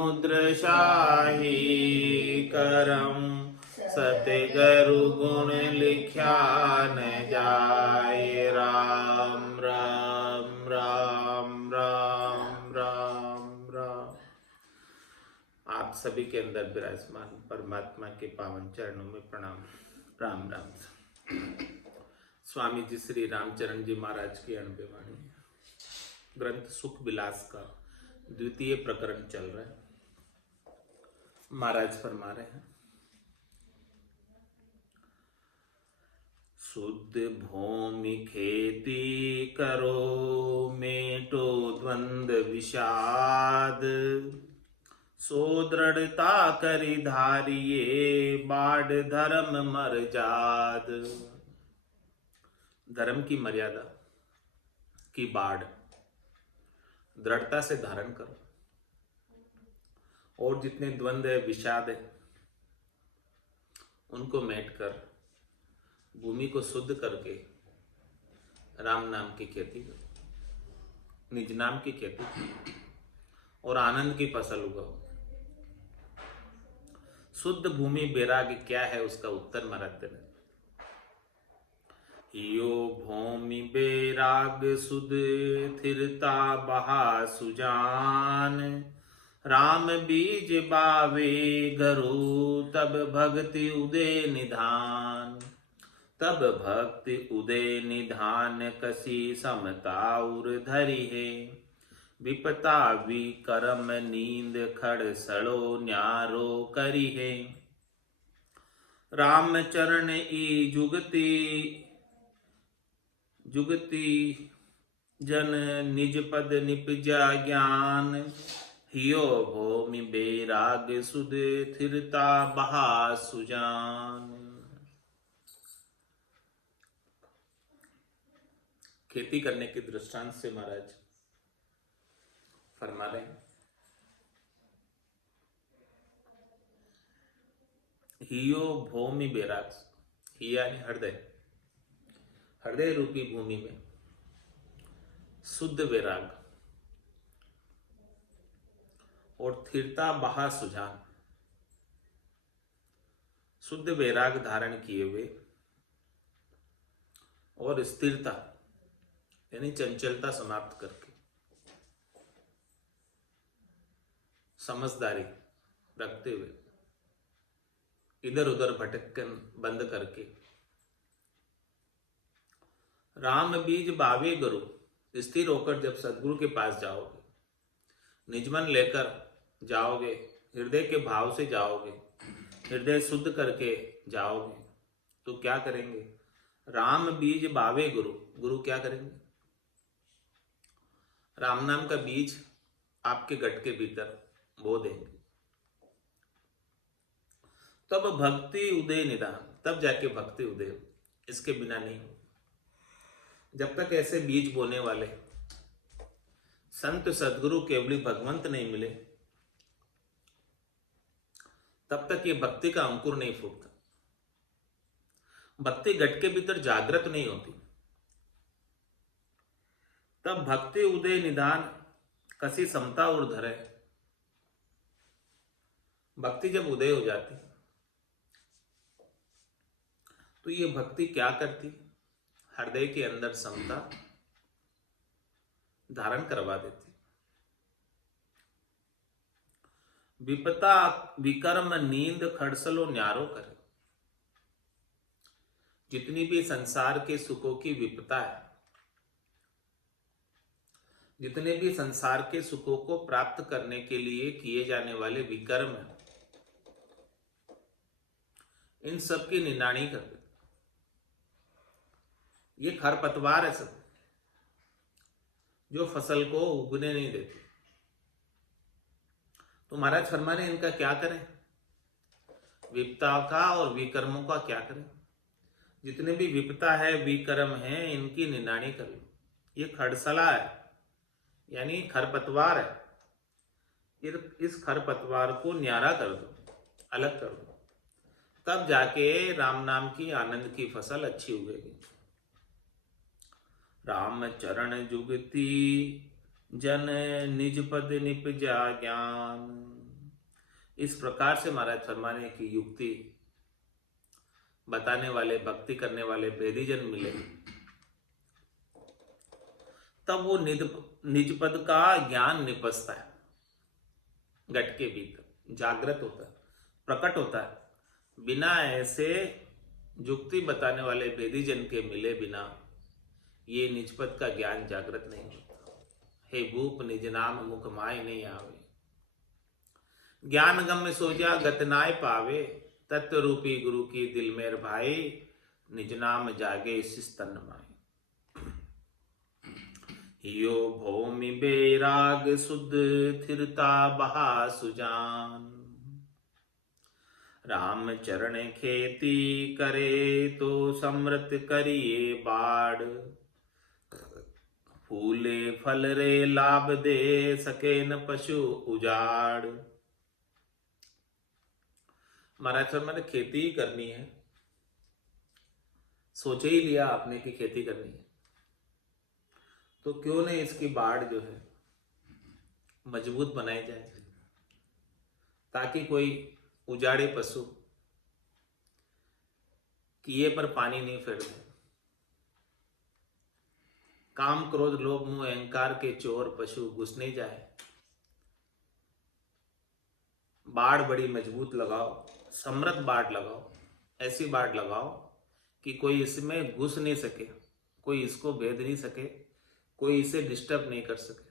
मुद्रशाही करम सतगुरु गुण लिख्या न जाए। राम राम राम राम राम राम। आप सभी के अंदर विराजमान परमात्मा के पावन चरणों में प्रणाम। राम राम। स्वामी जी श्री रामचरण जी महाराज की अनबे वाणी ग्रंथ सुख विलास का द्वितीय प्रकरण चल रहा है। महाराज फरमा रहे हैं, शुद्ध भूमि खेती करो, मेटो द्वंद विषाद, सो दृढ़ता करि धारिये, बाढ़ धर्म मर जाद। धर्म की मर्यादा की बाढ़ दृढ़ता से धारण करो, और जितने द्वंद है, विषाद है, उनको मेट कर भूमि को शुद्ध करके राम नाम की खेती करो, निज नाम की खेती करो और आनंद की फसल उगाओ। शुद्ध भूमि बैराग्य क्या है, उसका उत्तर महाराज देने। यो भूमि बैराग सुध थिरता बहा सुजान, राम बीज बावे घरो, तब भक्ति उदय निधान। तब भक्ति उदय निधान, कसी समता उर धरी है, विपता विकर्म नींद खड़ सड़ो न्यारो करी है। राम चरण ई जुगति जुगति जन निज पद निपजा ज्ञान, हियो भूमि बैराग सुध थिरता बहा सुजान। खेती करने के दृष्टांत से महाराज फरमा रहे हैं, हियो भूमि बैराग, ही यानी हृदय, हृदय रूपी भूमि में शुद्ध वैराग और थिरता बहा सुजान, शुद्ध वैराग धारण किए हुए और स्थिरता यानी चंचलता समाप्त करके, समझदारी रखते हुए, इधर उधर भटकन बंद करके, राम बीज बावे गुरु, स्थिर होकर जब सदगुरु के पास जाओगे, निजमन लेकर जाओगे, हृदय के भाव से जाओगे, हृदय शुद्ध करके जाओगे, तो क्या करेंगे? राम बीज बावे गुरु, गुरु क्या करेंगे? राम नाम का बीज आपके गट के भीतर बो देंगे। तब भक्ति उदय निदान, तब जाके भक्ति उदय, इसके बिना नहीं। जब तक ऐसे बीज बोने वाले संत सदगुरु केवली भगवंत नहीं मिले, तब तक ये भक्ति का अंकुर नहीं फूटता, भक्ति घट के भीतर जागृत नहीं होती। तब भक्ति उदय निदान कसी समता और धरे, भक्ति जब उदय हो जाती तो ये भक्ति क्या करती? हृदय के अंदर समता धारण करवा देती। विपता विकर्म नींद खड़सलो न्यारो करे, जितनी भी संसार के सुखों की विपता है, जितने भी संसार के सुखों को प्राप्त करने के लिए किए जाने वाले विकर्म हैं, इन सब की निंदाणी कर देते। ये खरपतवार है सब, जो फसल को उगने नहीं देते। तो महाराज फरमा ने इनका क्या करें? विपता का और विकर्मों का क्या करें? जितने भी विपता है, विकर्म है, इनकी निंदाणी कर लो। ये खड़सला है यानी खरपतवार है, इस खरपतवार को न्यारा कर दो, अलग कर दो, तब जाके राम नाम की आनंद की फसल अच्छी उगेगी। राम चरण जुगति जन निज पद निपजा ज्ञान, इस प्रकार से महाराज फरमाने की युक्ति बताने वाले, भक्ति करने वाले भेदीजन मिले, तब वो निज पद का ज्ञान निपजता है, घट के भीतर जागृत होता है, प्रकट होता है। बिना ऐसे युक्ति बताने वाले भेदीजन के मिले बिना ये निजपद का ज्ञान जागृत नहीं होता। हे भूप निज नाम मुख माय नहीं आवे, ज्ञान गम्य सोजा गत नाय पावे, तत्व रूपी गुरु की दिल मेर भाई, निज नाम जागे शिष तन माय। यो भौमि बेराग सुध थिरता बहा सुजान, राम चरण खेती करे तो समृत करिए बाढ़, फूले फल रे लाभ दे सके न पशु उजाड़। महाराज सर मैंने खेती ही करनी है, सोचे ही लिया आपने कि खेती करनी है, तो क्यों नहीं इसकी बाढ़ जो है मजबूत बनाई जाए, ताकि कोई उजाड़े पशु किए पर पानी नहीं फेर दे। काम क्रोध लोभ मोह अहंकार के चोर पशु घुस नहीं जाए। बाढ़ बड़ी मजबूत लगाओ, समृद्ध बाढ़ लगाओ, ऐसी बाढ़ लगाओ कि कोई इसमें घुस नहीं सके, कोई इसको भेद नहीं सके, कोई इसे डिस्टर्ब नहीं कर सके।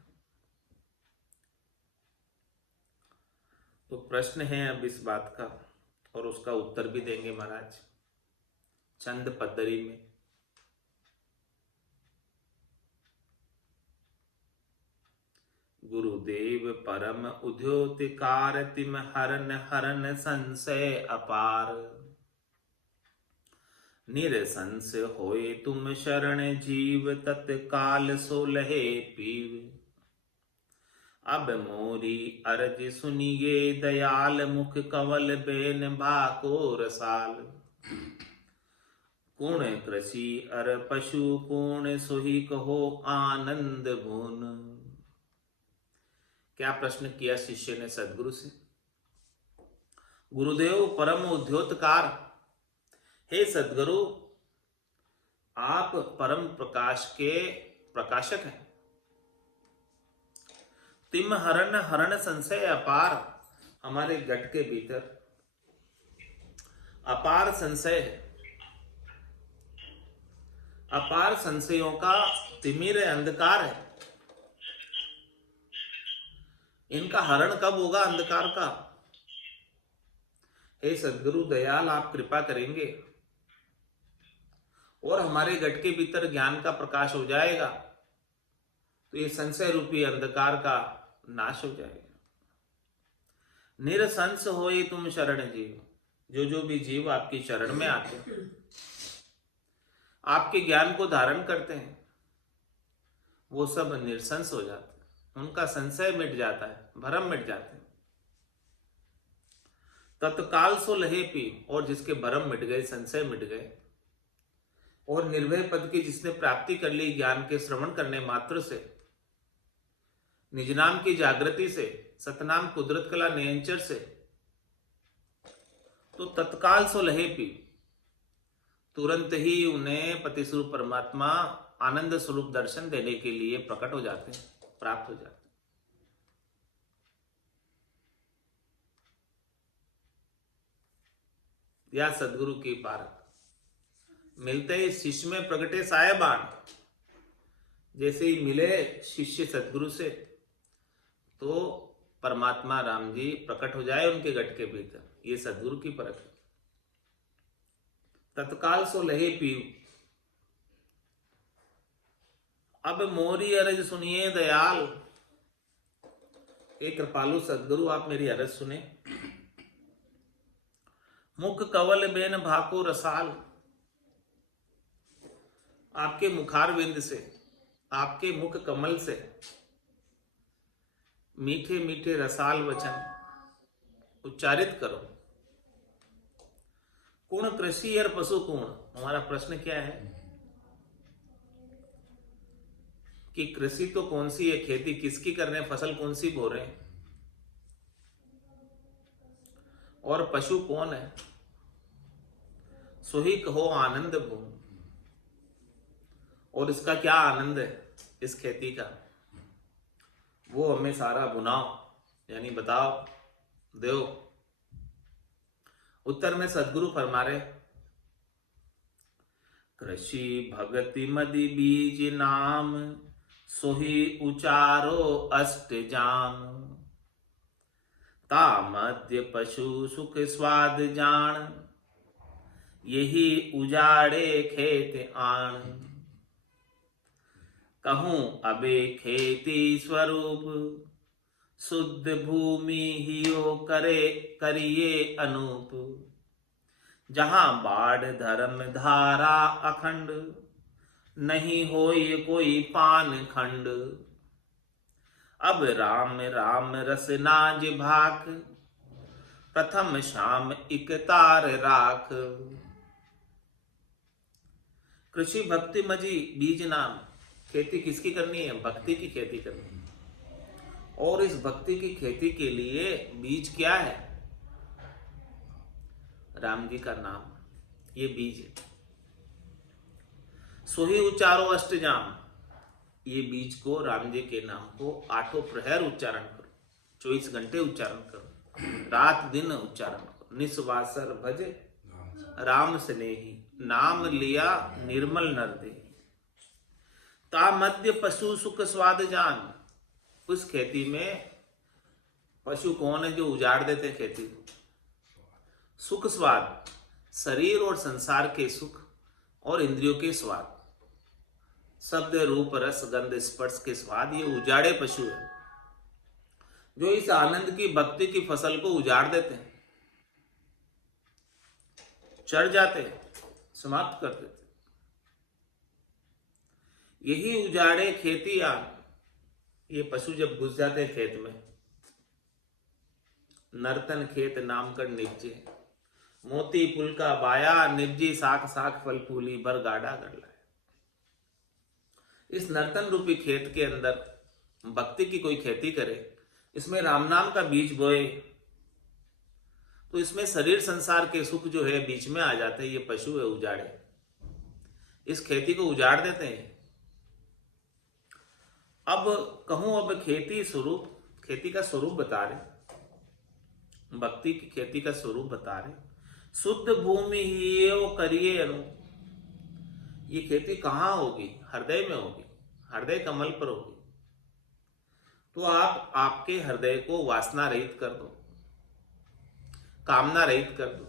तो प्रश्न है अब इस बात का, और उसका उत्तर भी देंगे महाराज चंद पद्धति में। गुरुदेव परम उद्योतिकार, तिम हरन हरन संशय अपार, निरसंस होए तुम शरण जीव, तत्काल सो लहे पीव। अब मोरी अर्ज सुनिए दयाल, मुख कवल बेन भाको रसाल। कुण कृषि अर पशु पूर्ण, सोही कहो आनंद भून। क्या प्रश्न किया शिष्य ने सदगुरु से? गुरुदेव परम उद्योतकार, हे सदगुरु आप परम प्रकाश के प्रकाशक हैं। तिम हरण हरण संशय अपार, हमारे घट के भीतर अपार संशय है। अपार संशयों का तिमिर अंधकार है। इनका हरण कब होगा अंधकार का? हे सदगुरु दयाल आप कृपा करेंगे और हमारे घट के भीतर ज्ञान का प्रकाश हो जाएगा, तो ये संशय रूपी अंधकार का नाश हो जाएगा। निरसंस होए तुम शरण जीव, जो भी जीव आपकी शरण में आते हैं, आपके ज्ञान को धारण करते हैं, वो सब निरसंस हो जाते हैं, उनका संशय मिट जाता है, भरम मिट जाते हैं। तत्काल सो लहे पी, और जिसके भरम मिट गए, संशय मिट गए, और निर्भय पद की जिसने प्राप्ति कर ली ज्ञान के श्रवण करने मात्र से, निज नाम की जागृति से, सतनाम कुदरत कला नियंचर से, तो तत्काल सो लहे पी, तुरंत ही उन्हें पति स्वरूप परमात्मा आनंद स्वरूप दर्शन देने के लिए प्रकट हो जाते हैं, प्राप्त हो जाते हैं। या सदगुरु की पारक मिलते ही शिष्य में प्रगटे साहेबान, जैसे ही मिले शिष्य सदगुरु से, तो परमात्मा राम जी प्रकट हो जाए उनके घट के भीतर। ये सदगुरु की परख है। तत्काल सो लहे पीव, अब मोरी अरज सुनिए दयाल। एक कृपालु सदगुरु आप मेरी अरज सुने। मुख कवल बेन भाको रसाल, आपके मुखारविंद से, आपके मुख कमल से मीठे मीठे रसाल वचन उच्चारित करो। कुण कृषि और पशु कुण, हमारा प्रश्न क्या है कि कृषि तो कौन सी है, खेती किसकी कर रहे हैं, फसल कौन सी बो रहे हैं, और पशु कौन है? सोही कहो आनंद भूमि। और इसका क्या आनंद है इस खेती का, वो हमें सारा बुनाओ यानी बताओ दो। उत्तर में सदगुरु फरमा रहे, कृषि भगति मदि बीज नाम, सोही उचारो अष्ट जाम। ता मध्य पशु सुख स्वाद जान, यही उजाड़े खेत आन। कहूं अबे खेती स्वरूप, शुद्ध भूमि हियो करे करिए अनूप। जहां बाढ़ धर्म धारा अखंड, नहीं होई कोई पान खंड। अब राम राम रस नाज भाख, प्रथम शाम इकतार राख। कृषि भक्ति मजी बीज नाम, खेती किसकी करनी है? भक्ति की खेती करनी है। और इस भक्ति की खेती के लिए बीज क्या है? राम जी का नाम, ये बीज है। सोही उच्चारो अष्टजाम, ये बीज को, राम जी के नाम को 8 प्रहर उच्चारण करो, 24 घंटे उच्चारण करो, रात दिन उच्चारण करो। निस्वासर भजे राम स्नेही, नाम लिया निर्मल नर दे। ता मध्य पशु सुख स्वाद जान, उस खेती में पशु कौन है जो उजाड़ देते खेती को? सुख स्वाद, शरीर और संसार के सुख और इंद्रियों के स्वाद, शब्द रूप रस गंध स्पर्श के स्वाद, ये उजाड़े पशु है जो इस आनंद की भक्ति की फसल को उजाड़ देते हैं, चढ़ जाते हैं, समाप्त कर देते। यही उजाड़े खेती आन, ये पशु जब घुस जाते हैं खेत में, नर्तन खेत नाम कर निपजे, मोती पुल का बाया निपजी, साख साख फल फूली भर गाढ़ा गढ़ लाए। इस नर्तन रूपी खेत के अंदर भक्ति की कोई खेती करे, इसमें राम नाम का बीज बोए, तो इसमें शरीर संसार के सुख जो है बीच में आ जाते हैं। ये पशु है उजाड़े, इस खेती को उजाड़ देते हैं। अब कहूं, अब खेती स्वरूप, खेती का स्वरूप बता रहे, भक्ति की खेती का स्वरूप बता रहे। शुद्ध भूमि ही वो करिए अनु, ये खेती कहां होगी? हृदय में होगी, हृदय कमल पर होगी। तो आप आपके हृदय को वासना रहित कर दो, कामना रहित कर दो,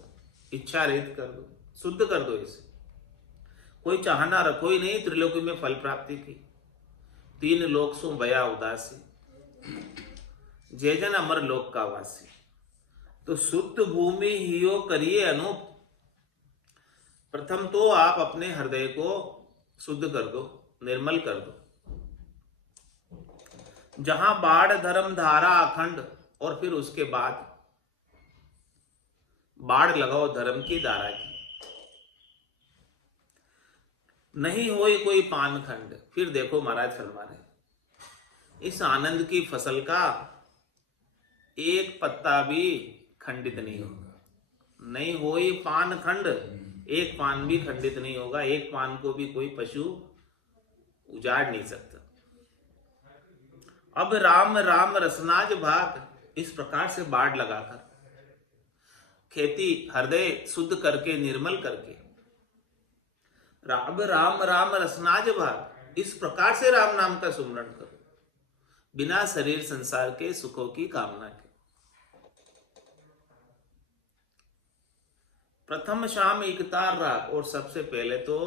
इच्छा रहित कर दो, शुद्ध कर दो इसे। कोई चाहना रखो ही नहीं त्रिलोकी में फल प्राप्ति की। 3 लोक सु भया उदासी, जय जन अमर लोक का वासी। तो शुद्ध भूमि हियो करिए अनूप। प्रथम तो आप अपने हृदय को शुद्ध कर दो, निर्मल कर दो। जहां बाढ़ धर्म धारा अखंड, और फिर उसके बाद बाढ़ लगाओ धर्म की धारा की। नहीं होई कोई पान खंड, फिर देखो महाराज फरमा रहे, इस आनंद की फसल का एक पत्ता भी खंडित नहीं होगा। नहीं होई पान खंड, एक पान भी खंडित नहीं होगा। एक पान को भी कोई पशु उजाड़ नहीं सकता। अब राम राम रसनाज भाग, इस प्रकार से बाढ़ लगाकर खेती हृदय शुद्ध करके, निर्मल करके, अब राम राम रसनाज भाग, इस प्रकार से राम नाम का सुमरण करो, बिना शरीर संसार के सुखों की कामना के। प्रथम शाम इकतार राख, और सबसे पहले तो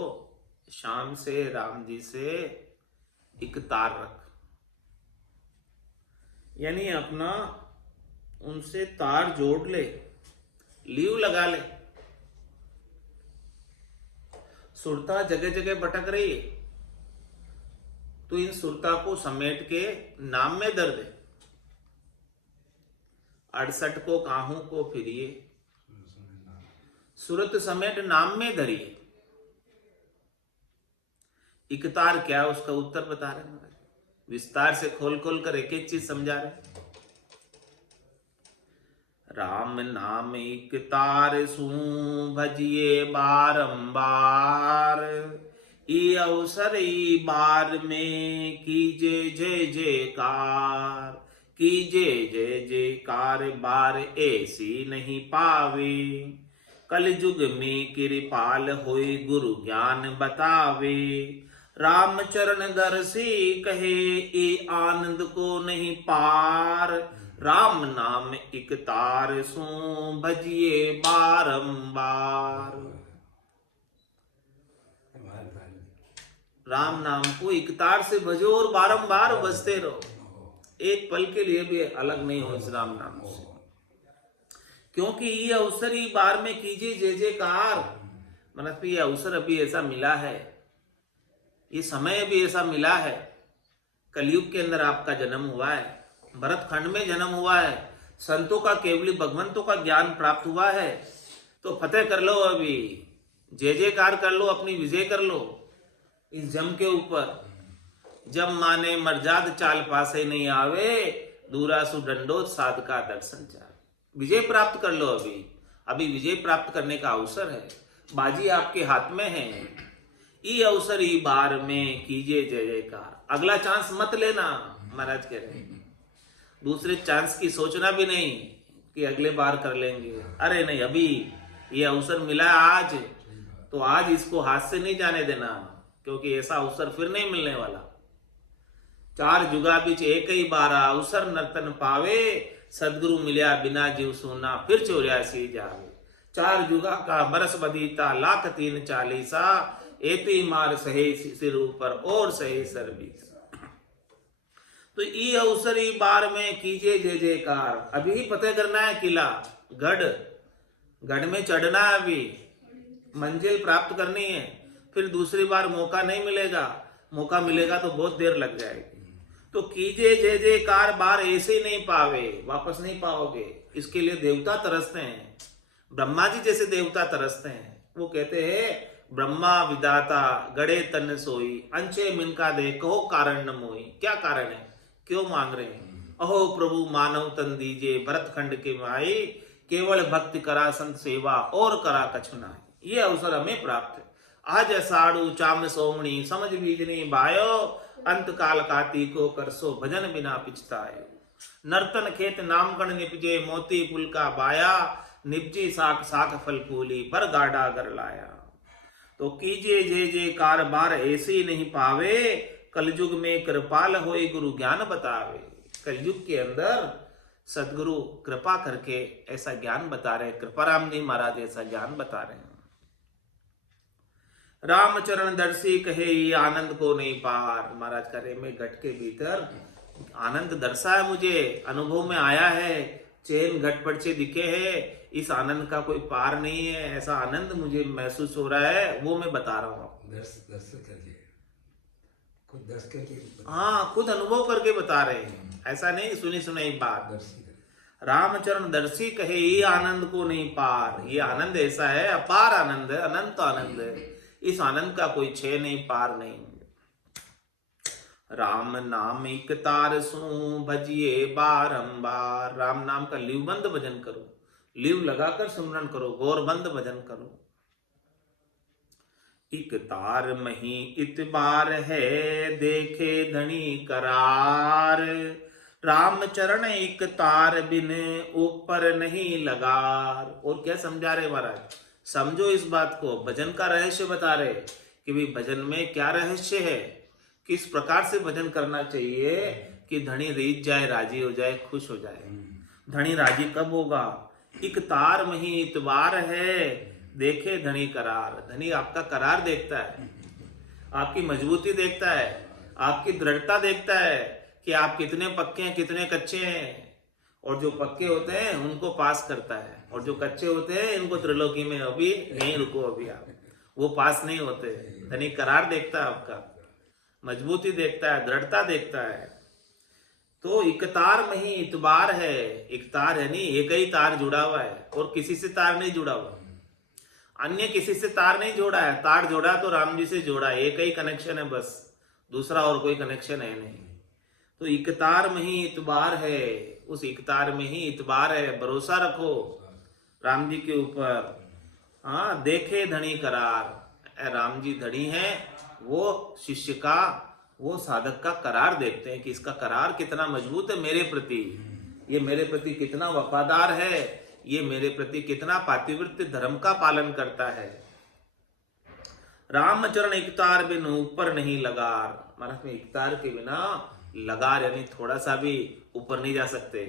शाम से राम जी से इकतार रख, यानी अपना उनसे तार जोड़ ले, लीव लगा ले। सुरता जगह जगह भटक रही है, तो इन सुरता को समेट के नाम में दर दे। 68 को काहू को फिरिए, सुरत समेट नाम में धरिए। इकतार क्या है उसका उत्तर बता रहे महाराज, विस्तार से खोल खोल कर एक एक चीज समझा रहे। राम नाम एक तार सू भजिए बारंबार, ये अवसर ई बार में कीजे जय जयकार, कीजे जय जयकार बार ऐसी नहीं पावे, कल युग में कृपाल होई गुरु ज्ञान बतावे, राम चरण दर्शी कहे ए आनंद को नहीं पार, राम नाम एक तार सो भजिए बारंबार। राम नाम को एक तार से भजो और बारंबार बजते रहो, एक पल के लिए भी अलग नहीं हो इस राम नाम से, क्योंकि ये अवसर ही बार में कीजिए जय जयकार। मतलब ये अवसर अभी ऐसा मिला है, ये समय भी ऐसा मिला है, कलयुग के अंदर आपका जन्म हुआ है, भरत खंड में जन्म हुआ है, संतों का केवली भगवंतों का ज्ञान प्राप्त हुआ है, तो फतेह कर लो, अभी जय जयकार कर लो, अपनी विजय कर लो इस जम के ऊपर। जम माने मर्जाद चाल पासे नहीं आवे, दूरासु डंडोत साध का दर्शन चाल। विजय प्राप्त कर लो, अभी विजय प्राप्त करने का अवसर है, बाजी आपके हाथ में है। ये अवसर ही बार में कीजिए जय जयकार। अगला चांस मत लेना, महाराज कह रहे हैं, दूसरे चांस की सोचना भी नहीं कि अगले बार कर लेंगे। अरे नहीं, अभी ये अवसर मिला आज, तो आज इसको हाथ से नहीं जाने देना, क्योंकि ऐसा अवसर फिर नहीं मिलने वाला। चार जुगा बीच एक ही बारा, अवसर नर्तन पावे, सदगुरु मिलिया बिना जीव सोना, फिर 84 जावे। चार जुगा का बरस बदीता, लाख 340, एती मार सहे सिर ऊपर और सहे सर्विस। तो ये अवसर ही बार में कीजिए जय जयकार। अभी ही फतेह करना है किला गढ़ में चढ़ना है, अभी मंजिल प्राप्त करनी है, फिर दूसरी बार मौका नहीं मिलेगा, मौका मिलेगा तो बहुत देर लग जाएगी। तो कीजिए जय जयकार बार ऐसे ही नहीं पावे, वापस नहीं पाओगे। इसके लिए देवता तरसते हैं, ब्रह्मा जी जैसे देवता तरसते हैं। वो कहते हैं, ब्रह्मा विदाता गड़े तन सोई, अंचे मिनका दे कहो कारण न मोई। क्या कारण है, क्यों मांग रहे हैं? अहो प्रभु मानव तन दीजिए, भरत खंड के माई, केवल भक्ति करा संत सेवा और करा कछु नाई। ये अवसर हमें प्राप्त है। आज साड़ू चाम सोमणी, समझ बीजनी बायो, अंत काल काती को करसो, भजन बिना पिछतायो। नर्तन खेत नामगण निपजे, मोती पुल का बाया, निपजी साख साख फल फूली, पर गाड़ा कर लाया। तो कीजिए जय जयकार बार ऐसे नहीं पावे, कलयुग में कृपाल होए गुरु ज्ञान बतावे। कलयुग के अंदर सदगुरु कृपा करके ऐसा ज्ञान बता रहे, कृपाराम जी महाराज ऐसा ज्ञान बता रहे हैं। रामचरण दर्शी कहे ये आनंद को नहीं पार। महाराज कह रहे, मैं घट के भीतर आनंद दर्शा है, मुझे अनुभव में आया है, चैन घट पट से दिखे है, इस आनंद का कोई पार नहीं है, ऐसा आनंद मुझे महसूस हो रहा है, वो मैं बता रहा हूँ। हाँ, खुद अनुभव करके बता रहे हैं, ऐसा नहीं सुनी सुनाई बात। रामचरण दर्शी कहे ये आनंद को नहीं पार। ये आनंद ऐसा है, अपार आनंद है, अनंत आनंद है, इस आनंद का कोई छे नहीं, पार नहीं। राम नाम एक तार सुनू भजिए बारंबार। राम नाम का लिवबंद भजन करो, लिव लगाकर सिमरन करो, गौरबंद भजन करो। एक तार मही इतबार है, देखे धनी करार, राम चरण एक तार बिन ऊपर नहीं लगार। और क्या समझा रहे महाराज, समझो इस बात को, भजन का रहस्य बता रहे कि भाई भजन में क्या रहस्य है, किस प्रकार से भजन करना चाहिए कि धनी रीझ जाए, राजी हो जाए, खुश हो जाए। धनी राजी कब होगा? एक तार मही इतबार है, देखे धनी करार। धनी आपका करार देखता है, आपकी मजबूती देखता है, आपकी दृढ़ता देखता है कि आप कितने पक्के हैं, कितने कच्चे हैं। और जो पक्के होते हैं उनको पास करता है, और जो कच्चे होते हैं इनको त्रिलोकी में अभी नहीं रुको, अभी आप, वो पास नहीं होते। धनी करार देखता है, आपका मजबूती देखता है, दृढ़ता देखता है। तो एक तार में ही इतबार है, एक तार है नहीं, एक ही तार जुड़ा हुआ है, और किसी से तार नहीं जुड़ा हुआ, अन्य किसी से तार नहीं जोड़ा है। तार जोड़ा तो राम जी से जोड़ा, एक ही कनेक्शन है बस, दूसरा और कोई कनेक्शन है नहीं। तो एक तार में ही इतबार है, उस इकतार में ही इतबार है, भरोसा रखो राम जी के ऊपर। हाँ, देखे धनी करार, राम जी धनी है, वो शिष्य का, वो साधक का करार देखते हैं कि इसका करार कितना मजबूत है मेरे प्रति, ये मेरे प्रति कितना वफादार है, ये मेरे प्रति कितना पातिव्रत्य धर्म का पालन करता है। रामचरण इकतार बिन ऊपर नहीं लगार, महाराज में इकतार के बिना लगार यानी थोड़ा सा भी ऊपर नहीं जा सकते।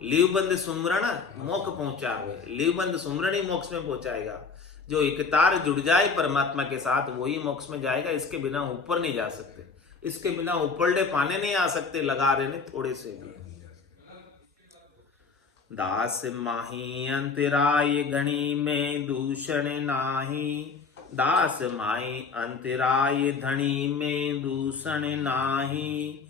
लीवबंद सुमरण मोक्ष पहुंचावे, लीवबंद सुमरण ही मोक्ष में पहुंचाएगा। जो इकतार जुड़ जाए परमात्मा के साथ वही मोक्ष में जाएगा, इसके बिना ऊपर नहीं जा सकते, इसके बिना ऊपरले पाने नहीं आ सकते लगा रहे थोड़े से भी। दास माही अंतराय गणी में दूषण नाही, दास माही अंतराय धनी में दूषण नाही,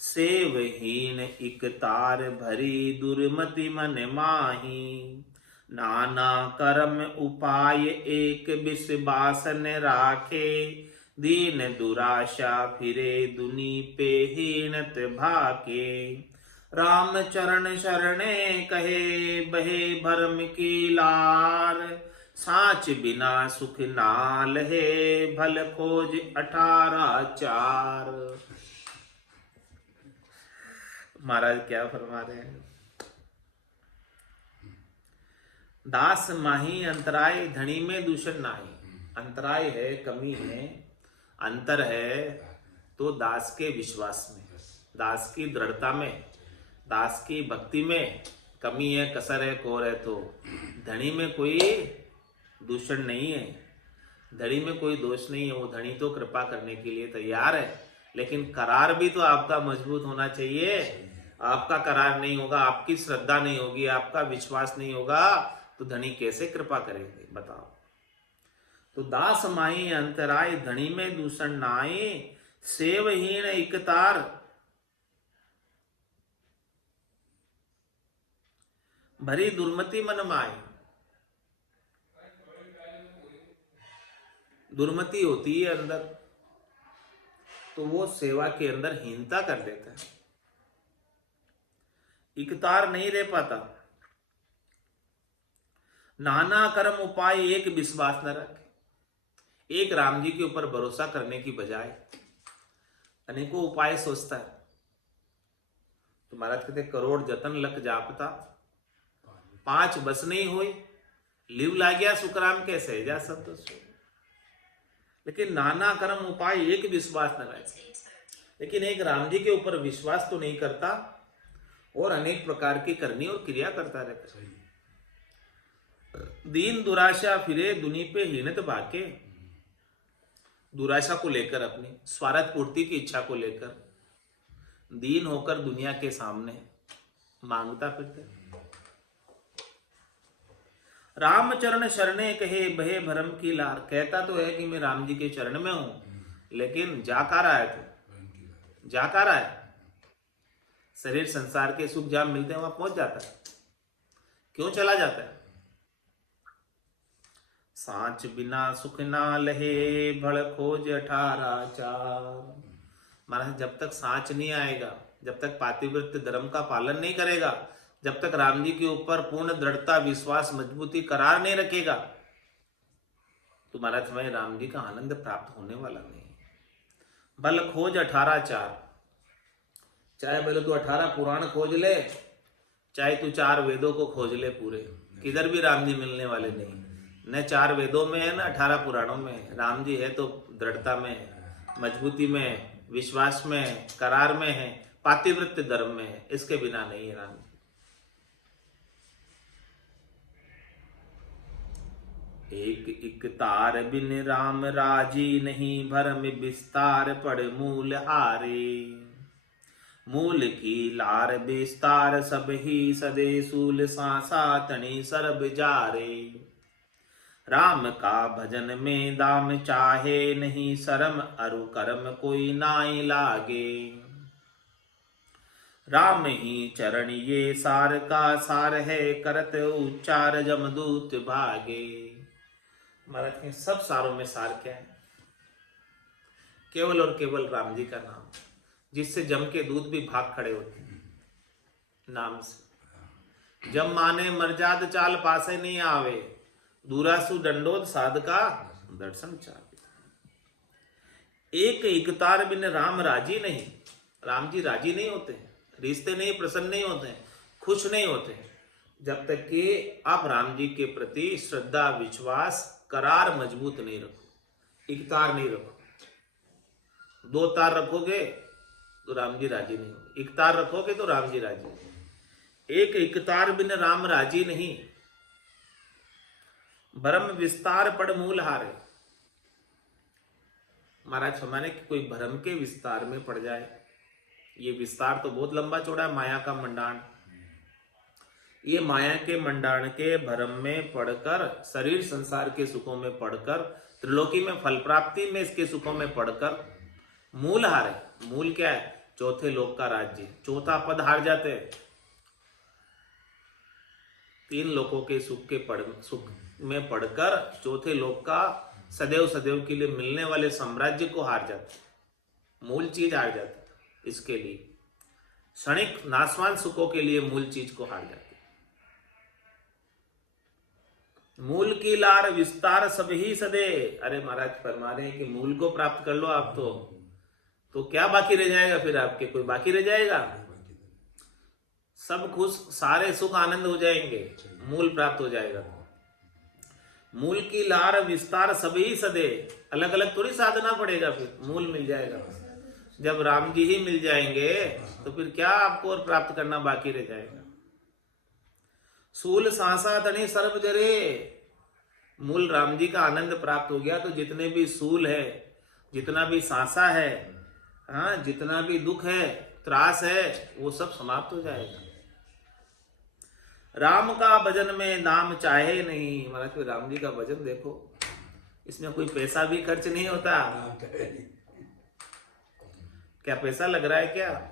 सेवहीन इकतार भरी दुर्मति मन माही, नाना कर्म उपाय एक विश्वास न राखे, दीन दुराशा फिरे दुनी पे हीनत भाके, राम चरण शरणे कहे बहे भरम की लार, साच बिना सुख नाल है भल खोज 18 महाराज क्या फरमा रहे हैं, दास माही अंतराय धनी में दूषण नाही। अंतराय है, कमी है, अंतर है तो दास के विश्वास में, दास की दृढ़ता में, दास की भक्ति में कमी है, कसर है, कोर है। तो धनी में कोई दूषण नहीं है, धनी में कोई दोष नहीं है। वो धनी तो कृपा करने के लिए तैयार है, लेकिन करार भी तो आपका मजबूत होना चाहिए। आपका करार नहीं होगा, आपकी श्रद्धा नहीं होगी, आपका विश्वास नहीं होगा, तो धनी कैसे कृपा करेंगे बताओ। तो दास माही अंतराय धनी में दूषण नाई, सेवहीन इकतार भरी दुर्मति मन माई। दुर्मति होती है अंदर, तो वो सेवा के अंदर हीनता कर देता है, इकतार नहीं रह पाता। नाना कर्म उपाय एक विश्वास न रखे, एक राम जी के ऊपर भरोसा करने की बजाय अनेकों उपाय सोचता है। तो महाराज कहते करोड़ जतन लख जापता, 5 बस नहीं हुई, लिव ला गया सुखराम के सहजा सब तो सो। लेकिन नाना कर्म उपाय एक विश्वास न रखे, लेकिन एक राम जी के ऊपर विश्वास तो नहीं करता और अनेक प्रकार की करनी और क्रिया करता रहता है। दीन दुराशा फिरे दुनी पे हीनत भाके, दुराशा को लेकर, अपनी स्वार्थ पूर्ति की इच्छा को लेकर दीन होकर दुनिया के सामने मांगता फिरते। राम चरण शरणे कहे बहे भरम की लार, कहता तो है कि मैं राम जी के चरण में हूं, लेकिन जा कहाँ रहा है? तो जा कहाँ रहा है? शरीर संसार के सुख जहां मिलते हैं वहां पहुंच जाता है, क्यों चला जाता है? सांच बिना सुख ना लहे भड़ खोज 18 महाराज जब तक सांच नहीं आएगा, जब तक पातिव्रत्य धर्म का पालन नहीं करेगा, जब तक राम जी के ऊपर पूर्ण दृढ़ता विश्वास मजबूती करार नहीं रखेगा, तो महाराज तुम्हें राम जी का आनंद प्राप्त होने वाला नहीं। भल खोज 18 चाहे बोले तू 18 पुराण खोज ले, चाहे तू 4 वेदों को खोज ले पूरे, किधर भी राम जी मिलने वाले नहीं। न 4 वेदों में है, न 18 पुराणों में। राम जी है तो दृढ़ता में, मजबूती में, विश्वास में, करार में है, पातिव्रत्य धर्म में है, इसके बिना नहीं है राम जी। एक तार बिन राम राजी नहीं, भरम विस्तार पड़ मूल हारे, मूल की लार विस्तार सब ही सदे सूल सांसा तनी सरब जारे, राम का भजन में दाम चाहे नहीं, शरम अरु कर्म कोई नाई लागे, राम ही चरण ये सार का सार है, करत उच्चार जमदूत भागे। महाराज के सब सारों में सार क्या है? केवल और केवल राम जी का नाम, जिससे जम के दूत भी भाग खड़े होते हैं। नाम से। जब माने मर्जाद चाल पासे नहीं आवे, दूरासु दंडोत साधका दर्शन चाहे। एक इकतार बिन राम राजी नहीं, राम जी राजी नहीं होते हैं, रिश्ते नहीं, प्रसन्न नहीं होते हैं, खुश नहीं होते हैं, जब तक कि आप राम जी के प्रति श्रद्धा, विश्वास, करार मजबूत नहीं रखो, इकतार नहीं रखो। दो तार रखोगे तो राम जी राजी नहीं होंगे, इकतार रखोगे तो राम जी राजी होंगे। एक इकतार बिन राम राजी नहीं, भरम विस्तार पड़ मूल हारे। महाराज फरमाने कि कोई भरम के विस्तार में पड़ जाए, ये विस्तार तो बहुत लंबा चौड़ा है, माया का मंडाण, ये माया के मंडाण के भरम में पढ़कर, शरीर संसार के सुखों में पढ़कर, त्रिलोकी में फल प्राप्ति में इसके सुखों में पढ़कर मूल हारे। मूल क्या है? चौथे लोक का राज्य, चौथा पद हार जाते हैं। तीन लोकों के सुख में पढ़कर चौथे लोक का सदैव सदैव के लिए मिलने वाले साम्राज्य को हार जाते, मूल चीज हार जाती। इसके लिए क्षणिक नाशवान सुखों के लिए मूल चीज को हार जाते। मूल की लार विस्तार सब ही सदे। अरे महाराज फरमा रहे हैं कि मूल को प्राप्त कर लो आप, तो क्या बाकी रह जाएगा फिर आपके? कोई बाकी रह जाएगा? सब खुश, सारे सुख आनंद हो जाएंगे, मूल प्राप्त हो जाएगा। मूल की लार विस्तार सभी सदे, अलग अलग थोड़ी साधना पड़ेगा, फिर मूल मिल जाएगा। जब राम जी ही मिल जाएंगे तो फिर क्या आपको और प्राप्त करना बाकी रह जाएगा? सूल सांसा तनी सर्व जरे। मूल राम जी का आनंद प्राप्त हो गया तो जितने भी सूल है, जितना भी सांसा है, हाँ, जितना भी दुख है, त्रास है, वो सब समाप्त हो जाएगा। राम का भजन में नाम चाहे नहीं। महाराज कोई राम जी का भजन देखो, इसमें कोई पैसा भी खर्च नहीं होता। क्या पैसा लग रहा है क्या?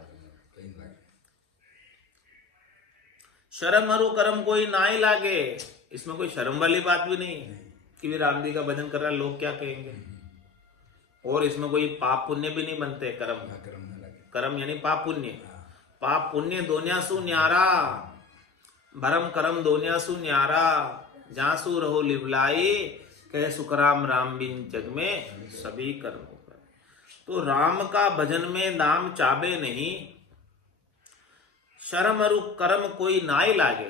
शर्म हरु कर्म कोई ना ही लागे। इसमें कोई शर्म वाली बात भी नहीं कि वे राम जी का भजन कर रहा है, लोग क्या कहेंगे। और इसमें कोई पाप पुण्य भी नहीं बनते। कर्म यानी पाप पुण्य। पाप पुण्य दोन्यासु न्यारा, भरम करम दोन्यासु न्यारा। जासु रहो लिवलाई, कह सुखराम राम बिन जग में सभी कर्म। तो राम का भजन में नाम चाबे नहीं, शर्म और कर्म कोई ना ही लागे,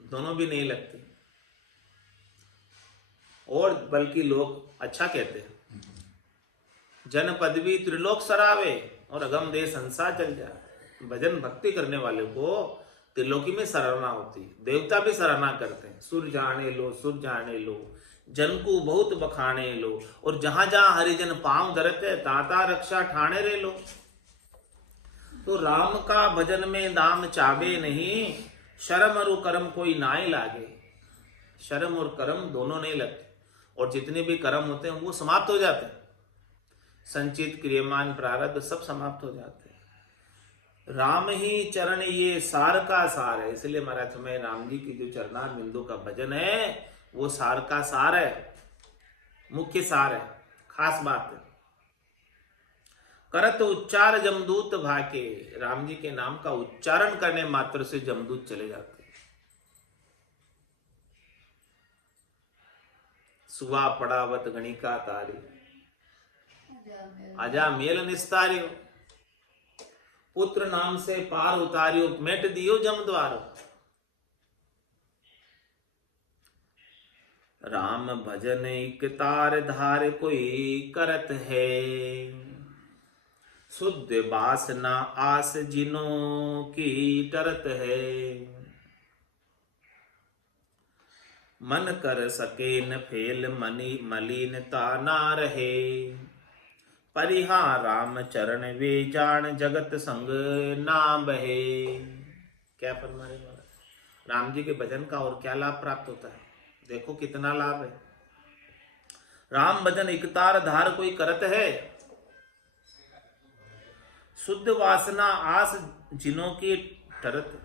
दोनों भी नहीं लगते। और बल्कि लोग अच्छा कहते हैं, जन पदवी त्रिलोक सरावे और अगम दे संसार चल जाए। भजन भक्ति करने वाले को त्रिलोकी में सराहना होती, देवता भी सराहना करते हैं। सुर जाने लो, सुर जाने लो, जन को बहुत बखाने लो, और जहां जहां हरिजन पांव धरते ताता रक्षा ठाणे रे लो। तो राम का भजन में नाम चावे नहीं, शर्म और कर्म कोई ना ही लागे। शर्म और कर्म दोनों नहीं लगते, और जितने भी कर्म होते हैं वो समाप्त हो जाते हैं। संचित क्रियमान प्रारब्ध सब समाप्त हो जाते हैं। राम ही चरण ये सार का सार है। इसलिए महाराज में राम जी की जो चरणार बिंदु का भजन है वो सार का सार है, मुख्य सार है, खास बात है। करत उच्चार जमदूत भाके। राम जी के नाम का उच्चारण करने मात्र से जमदूत चले जाते हैं। सुवा पड़ावत गणिका तारी, आजा मेल निस्तारियो। पुत्र नाम से पार उतारियो, मेट दियो जम द्वारो। राम भजन एक तार धार कोई करत है, शुद्ध वासना आस जिनों की टरत है। मन कर सके न फेल मनी मलिनता ना रहे, परिहा राम चरण वे जान जगत संग ना बहे। क्या फरमा रहे महाराज? राम जी के भजन का और क्या लाभ प्राप्त होता है? देखो कितना लाभ है। राम भजन इकतार धार कोई करत है, शुद्ध वासना आस जिनों की टरत।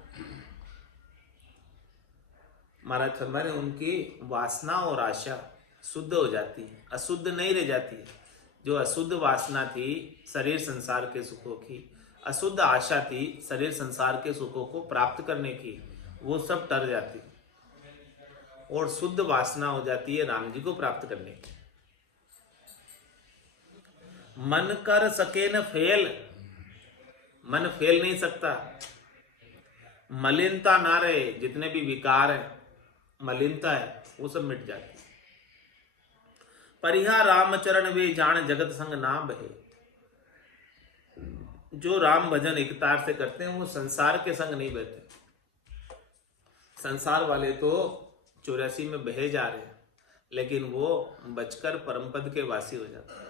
महाराज फरमा रहे उनकी वासना और आशा शुद्ध हो जाती है, अशुद्ध नहीं रह जाती है। जो अशुद्ध वासना थी शरीर संसार के सुखों की, अशुद्ध आशा थी शरीर संसार के सुखों को प्राप्त करने की, वो सब टर जाती और शुद्ध वासना हो जाती है राम जी को प्राप्त करने की। मन कर सके न फेल, मन फेल नहीं सकता। मलिनता ना रहे, जितने भी विकार है, मलिनता है, वो सब मिट जाती। परिहा रामचरण वे जान जगत संग ना बहे। जो राम भजन एकतार से करते हैं वो संसार के संग नहीं बहते। संसार वाले तो 84 में बहे जा रहे हैं, लेकिन वो बचकर परम पद के वासी हो जाते हैं।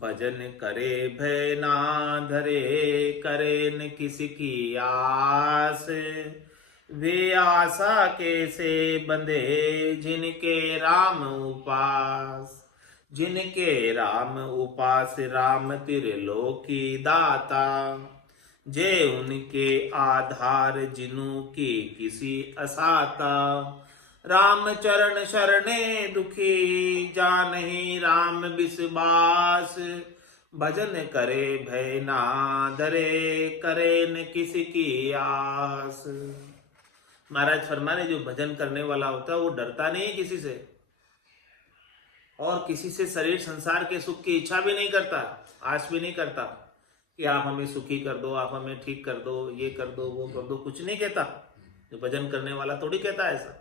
भजन करे भय ना धरे, करे न किसी की आस। वे आशा कैसे बंधे जिनके राम उपास। जिनके राम उपास राम त्रिलोकी दाता। जे उनके आधार जिनु की किसी असाता। राम चरण शरणे दुखी जानहि राम विश्वास। भजन करे भय ना धरे, करे न किसी की आस। महाराज फरमाने जो भजन करने वाला होता है वो डरता नहीं है किसी से, और किसी से शरीर संसार के सुख की इच्छा भी नहीं करता, आश भी नहीं करता कि आप हमें सुखी कर दो, आप हमें ठीक कर दो, ये कर दो, वो कर दो, कुछ नहीं कहता। जो भजन करने वाला थोड़ी कहता है ऐसा।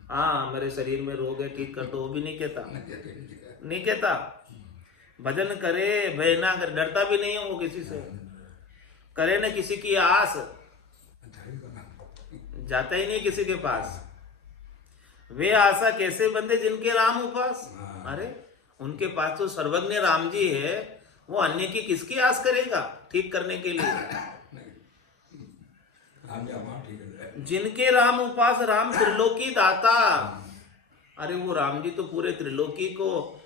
हाँ मेरे शरीर में रोग है, ठीक कर दो, वो भी नहीं कहता, नहीं कहता। भजन करे भय ना करे, डरता भी नहीं है वो किसी से, करे न किसी की आस, जाता ही नहीं किसी के पास। वे आशा कैसे बंदे जिनके राम उपास। अरे उनके पास तो सर्वज्ञ राम जी है, वो अन्य की किसकी आस करेगा ठीक करने के लिए। जिनके राम उपास राम त्रिलोकी दाता। अरे वो राम जी तो पूरे त्रिलोकी को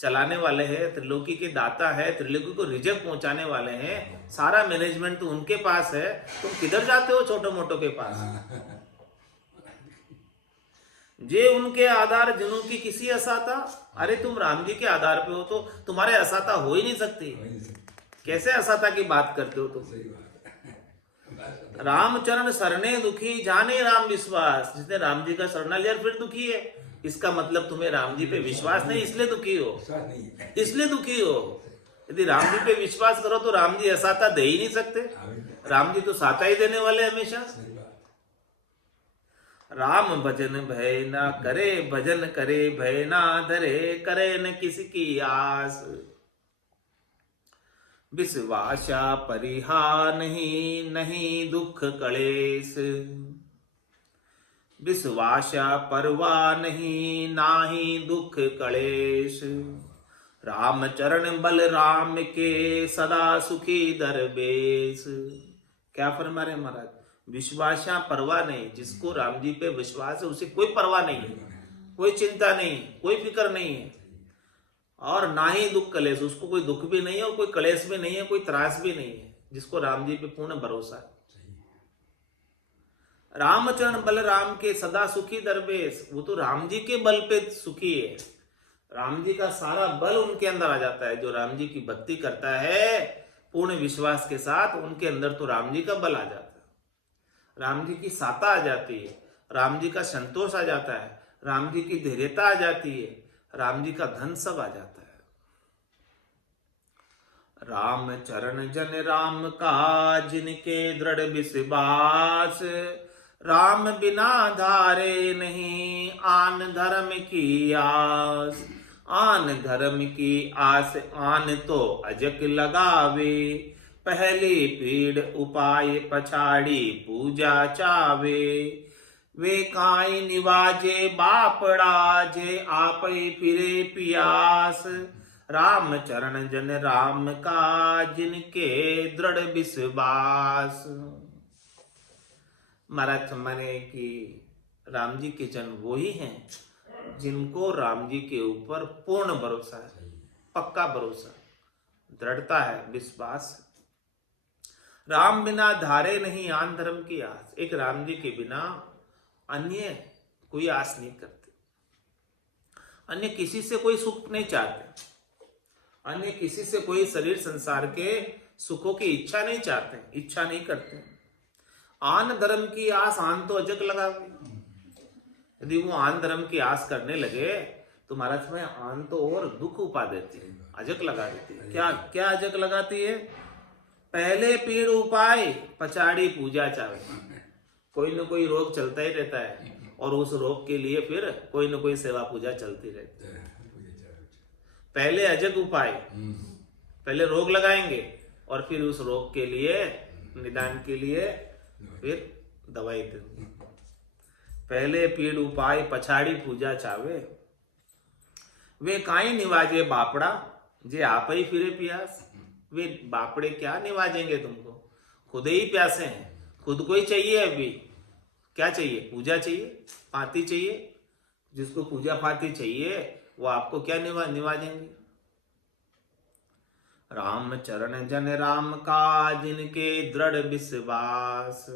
चलाने वाले हैं, त्रिलोकी के दाता है, त्रिलोकी को रिजक पहुंचाने वाले हैं। सारा मैनेजमेंट तो उनके पास है, तुम किधर जाते हो छोटे मोटो के पास। जे उनके आधार जिनों की किसी असाता। अरे तुम राम जी के आधार पे हो तो तुम्हारे असाता हो ही नहीं सकती, कैसे असाता की बात करते हो तुम। राम चरण शरणे दुखी जाने राम विश्वास। जिसने राम जी का शरण लिया फिर दुखी है, इसका मतलब तुम्हें राम जी पे विश्वास नहीं, इसलिए दुखी हो, इसलिए दुखी हो। यदि राम जी पे विश्वास करो तो राम जी असाता दे ही नहीं सकते, राम जी तो साता ही देने वाले हमेशा। राम भजन भय ना करे, भजन करे भय ना धरे, करे न किसी की आस। विश्वासा परिहा नहीं, नहीं दुख कलेश। विश्वासा परवा नहीं, नाही दुख कलेश। राम चरण बल राम के सदा सुखी दरबेश। क्या फरमा रहे महाराज, विश्वासा परवाह नहीं। जिसको राम जी पे विश्वास है उसे कोई परवाह नहीं है, कोई चिंता नहीं, कोई फिक्र नहीं है, और ना ही दुख कलेश। उसको कोई दुख भी नहीं है और कोई कलेश भी नहीं है, कोई त्रास भी नहीं है, जिसको राम जी पे पूर्ण भरोसा है। रामचरण बल राम के सदा सुखी दरबेश। वो तो राम जी के बल पे सुखी है, राम जी का सारा बल उनके अंदर आ जाता है। जो राम जी की भक्ति करता है पूर्ण विश्वास के साथ, उनके अंदर तो राम जी का बल आ जाता है, राम जी की साता आ जाती है, राम जी का संतोष आ जाता है, राम जी की धैर्यता आ जाती है, राम जी का धन सब आ जाता है। राम चरण जन राम का जिनके दृढ़ विश्वास। राम बिना धारे नहीं आन धर्म की आस। आन धर्म की आस आन तो अजक लगावे। पहली पीड़ उपाय पछाड़ी पूजा चावे। वे काई निवाजे बापड़ा जे आप फिरे पियास। राम चरण जन राम का जिनके दृढ़ विश्वास। महाराज माने कि राम जी के जन वो ही हैं जिनको राम जी के ऊपर पूर्ण भरोसा है, पक्का भरोसा, दृढ़ता है, विश्वास। राम बिना धारे नहीं आन धर्म की आस। एक राम जी के बिना अन्य कोई आस नहीं करते, अन्य किसी से कोई सुख नहीं चाहते, अन्य किसी से कोई शरीर संसार के सुखों की इच्छा नहीं चाहते, इच्छा नहीं करते। आन धर्म की आस आन तो अजक लगा। यदि वो आन धर्म की आस करने लगे तो महाराज में आन तो और दुख उपा देती है, अजक लगा देती है। क्या क्या अजक लगाती है? पहले पीड़ उपाय पछाड़ी पूजा चावे। कोई न कोई रोग चलता ही रहता है और उस रोग के लिए फिर कोई न कोई सेवा पूजा चलती रहती है। पहले अजक उपाय, पहले रोग लगाएंगे और फिर उस रोग के लिए निदान के लिए फिर दवाई देंगे। पहले पीड़ उपाय पछाड़ी पूजा चावे, वे काई निवाजे बापड़ा जे आप ही फिरे प्यास। वे बापड़े क्या निवाजेंगे तुमको, खुद ही प्यासे हैं, खुद को ही चाहिए। अभी क्या चाहिए? पूजा चाहिए, पाती चाहिए। जिसको पूजा पाती चाहिए वो आपको क्या निवाजेंगे? राम चरण जन राम का जिनके दृढ़ विश्वास।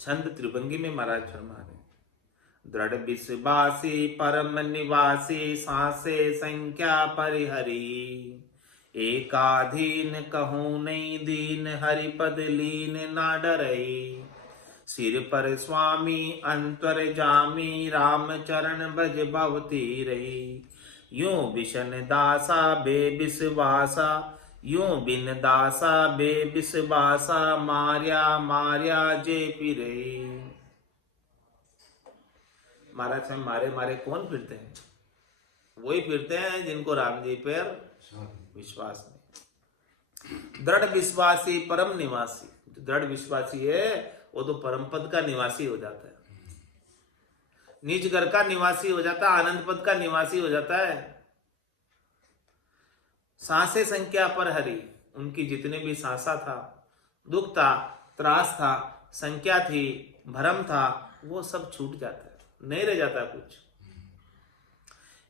छंद त्रिभंगी में महाराज फरमा रहे, दृढ़ विश्वासी परम निवासी सांसे संख्या परिहरी। एकाधीन कहूं नहीं दीन हरिपद लीन ना डरई। सिर पर स्वामी अंतर जामी राम चरण भज भवती रही। यूं बिशन दासा बेविश्वासा यूं बिन दासा बेविश्वासा मार्या मार्या जे फिरे। महाराज साहब मारे मारे कौन फिरते हैं? वही फिरते हैं जिनको राम जी पर विश्वास नहीं। दृढ़ विश्वासी परम निवासी, जो दृढ़ विश्वासी है वो तो परम पद का निवासी हो जाता है, निज घर का निवासी हो जाता है, आनंद पद का निवासी हो जाता है। सांसे संख्या पर हरि, उनकी जितने भी सांसा था, दुख था, त्रास था, संख्या थी, भरम था, वो सब छूट जाता है, नहीं रह जाता कुछ।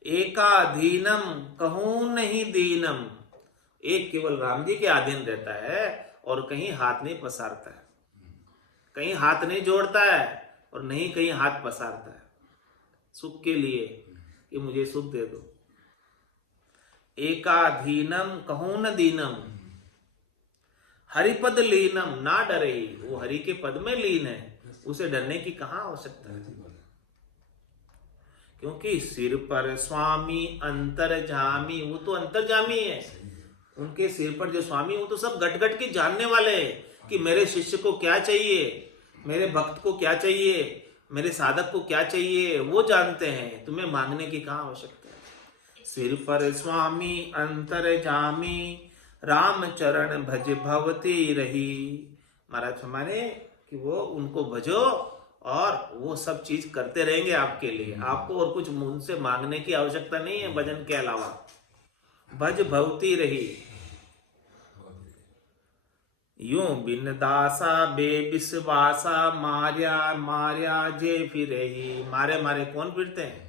एकाधीनम कहूं नहीं दीनम, एक केवल राम जी के अधीन रहता है और कहीं हाथ नहीं पसारता है, कहीं हाथ नहीं जोड़ता है और नहीं कहीं हाथ पसारता है सुख के लिए कि मुझे सुख दे दो। एकाधीनम कहूं न दीनम हरिपद लीनम ना डरे। वो हरि के पद में लीन है, उसे डरने की कहां आवश्यकता है? क्योंकि सिर पर स्वामी अंतर्जामी, वो तो अंतर्जामी है। उनके सिर पर जो स्वामी, वो तो सब गट गट के जानने वाले हैं कि मेरे शिष्य को क्या चाहिए, मेरे भक्त को क्या चाहिए, मेरे साधक को क्या चाहिए, वो जानते हैं। तुम्हें मांगने की कहां आवश्यकता है? सिर पर स्वामी अंतर्जामी राम चरण भज भवती रही। महाराज हमारे कि वो उनको भजो और वो सब चीज करते रहेंगे आपके लिए। आपको और कुछ उनसे मांगने की आवश्यकता नहीं है भजन के अलावा। भज भवती रही। यूं बिन दासा बेविश्वासा मार्या मार्या जे फिरे। मारे मारे कौन फिरते हैं?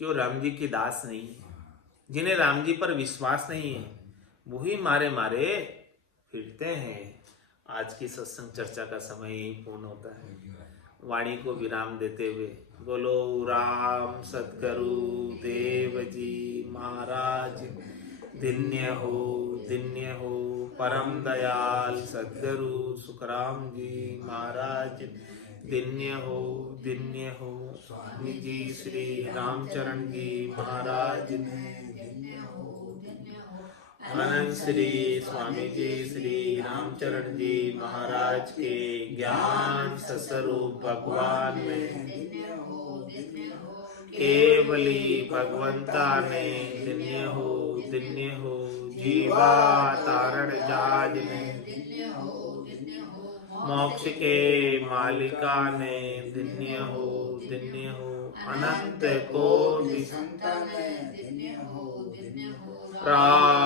जो राम जी की दास नहीं है, जिन्हें राम जी पर विश्वास नहीं है, वही मारे मारे फिरते हैं। आज की सत्संग चर्चा का समय ही पूर्ण होता है। वाणी को विराम देते हुए बोलो राम सतगुरु देव जी महाराज धन्य हो परम दयाल सतगुरु सुखराम जी महाराज धन्य हो स्वामी जी श्री रामचरण जी महाराज अनंत श्री स्वामी जी श्री रामचरण जी महाराज के ज्ञान स्वरूप भगवान में केवली भगवंता ने धन्य हो जीवा तारण जाज में मोक्ष के मालिका ने धन्य हो अनंत कोटि राम